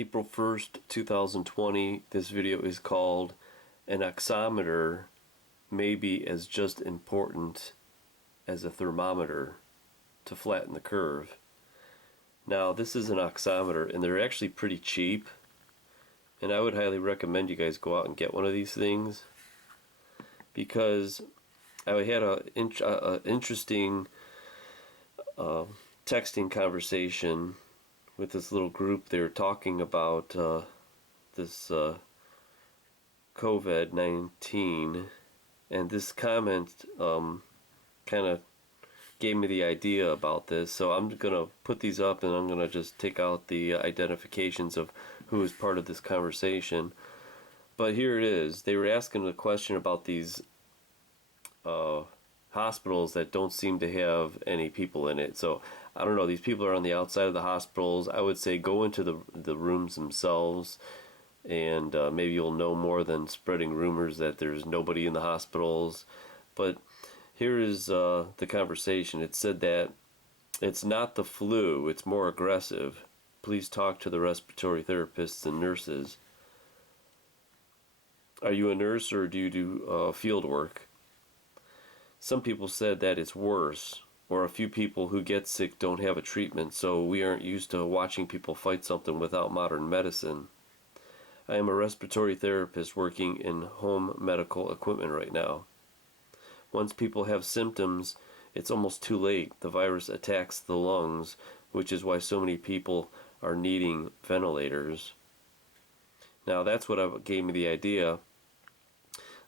April 1st, 2020. This video is called An Oximeter May Be as Just Important as a Thermometer to Flatten the Curve. Now, this is an oximeter, and they're actually pretty cheap. And I would highly recommend you guys go out and get one of these things, because I had an interesting texting conversation with this little group. They were talking about this COVID-19, and this comment kind of gave me the idea about this. So I'm going to put these up, and I'm going to just take out the identifications of who is part of this conversation. But here it is. They were asking a question about these hospitals that don't seem to have any people in it. So I don't know, these people are on the outside of the hospitals. I would say go into the rooms themselves, and maybe you'll know more than spreading rumors that there's nobody in the hospitals. But here is the conversation. It said that it's not the flu, it's more aggressive. Please talk to the respiratory therapists and nurses. Are you a nurse, or do you do field work? Some people said that it's worse, or a few people who get sick don't have a treatment, so we aren't used to watching people fight something without modern medicine. I am a respiratory therapist working in home medical equipment right now. Once people have symptoms, it's almost too late. The virus attacks the lungs, which is why so many people are needing ventilators. Now that's what gave me the idea.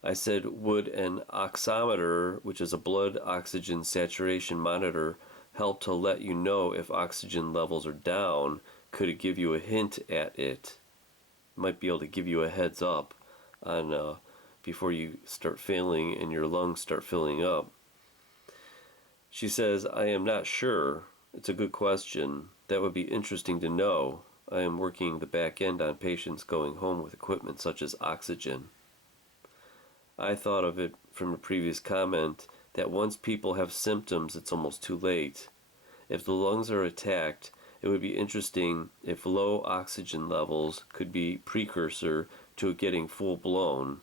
I said, would an oximeter, which is a blood oxygen saturation monitor, help to let you know if oxygen levels are down? Could it give you a hint at it? Might be able to give you a heads up on before you start failing and your lungs start filling up. She says, I am not sure. It's a good question. That would be interesting to know. I am working the back end on patients going home with equipment such as oxygen. I thought of it from a previous comment that once people have symptoms, it's almost too late. If the lungs are attacked, it would be interesting if low oxygen levels could be precursor to getting full blown.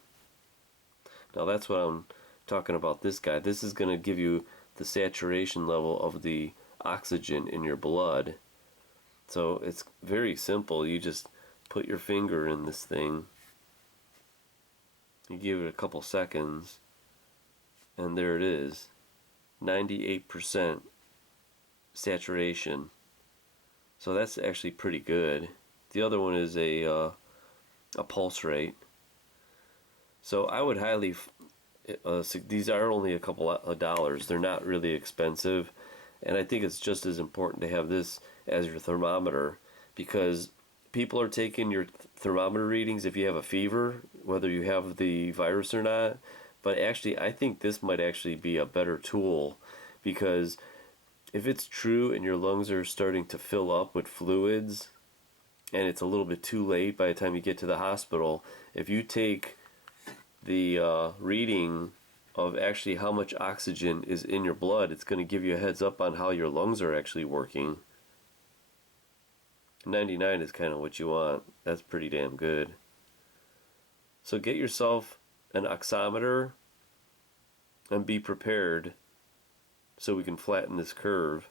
Now that's what I'm talking about this guy. This is going to give you the saturation level of the oxygen in your blood. So it's very simple. You just put your finger in this thing. You give it a couple seconds, and there it is. 98% saturation. So that's actually pretty good. The other one is a pulse rate. So I would highly, these are only a couple of dollars. They're not really expensive. And I think it's just as important to have this as your thermometer, because people are taking your thermometer readings if you have a fever, whether you have the virus or not. But actually, I think this might actually be a better tool, because if it's true and your lungs are starting to fill up with fluids and it's a little bit too late by the time you get to the hospital, if you take the reading of actually how much oxygen is in your blood, it's going to give you a heads up on how your lungs are actually working. 99 is kind of what you want. That's pretty damn good. So get yourself an oximeter and be prepared so we can flatten this curve.